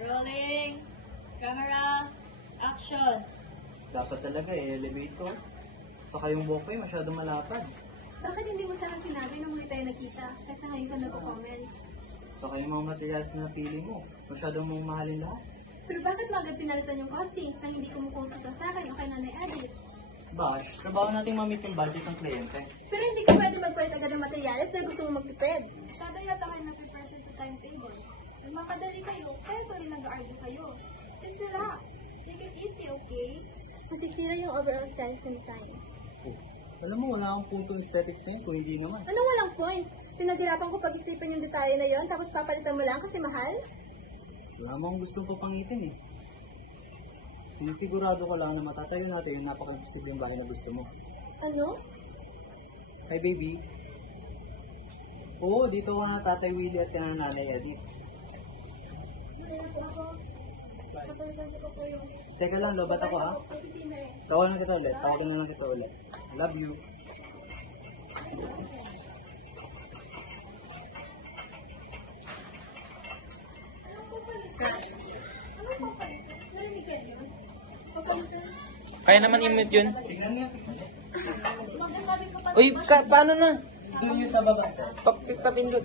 Rolling. Camera. Action. Dapat talaga i-elevate ko. Saka yung walkway masyadong malapad. Bakit hindi mo sa akin sinabi nung huli tayo nakita? Kasi ngayon ka nag-comment. Saka yung mga materials na napili mo, masyadong mong mahalin lahat. Pero bakit mo agad pinalitan yung costings na hindi kumukonsulta sa akin o kay Nanay Alice? Bash, trabaho natin ma-meet yung budget ng kliyente. Pero hindi ka pwede magpalit agad ng materials dahil gusto mo magtipid. Masyado yata kayo nag-prepare sa timetable. Nagmamadali kayo, kaya tuloy nag-argue kayo. Just relax. Take it easy, okay? Masisira yung overall style ng design. Oh, alam mo, wala akong punto aesthetics na yun kung hindi naman. Anong walang point? Pinaghirapan ko pag-isipin yung detalye na yon, tapos papalitan mo lang kasi mahal? Wala mo akong gustong papangitin eh. Sinisigurado ko lang na matatayo natin yung napaka-imposibleng bahay na gusto mo. Ano? Hi baby. Oo, dito ko na Tatay Willie at Nanay Edith. Kaya po ako. Kapalitan ko po yung... Teka lang, lobat ako ha. Tawagan kita ulit. Tawagan na lang kita ulit. Love you. Kaya naman i-mute yun. Tingnan nga. Uy, paano na? Doon yung sa baba. Papindot.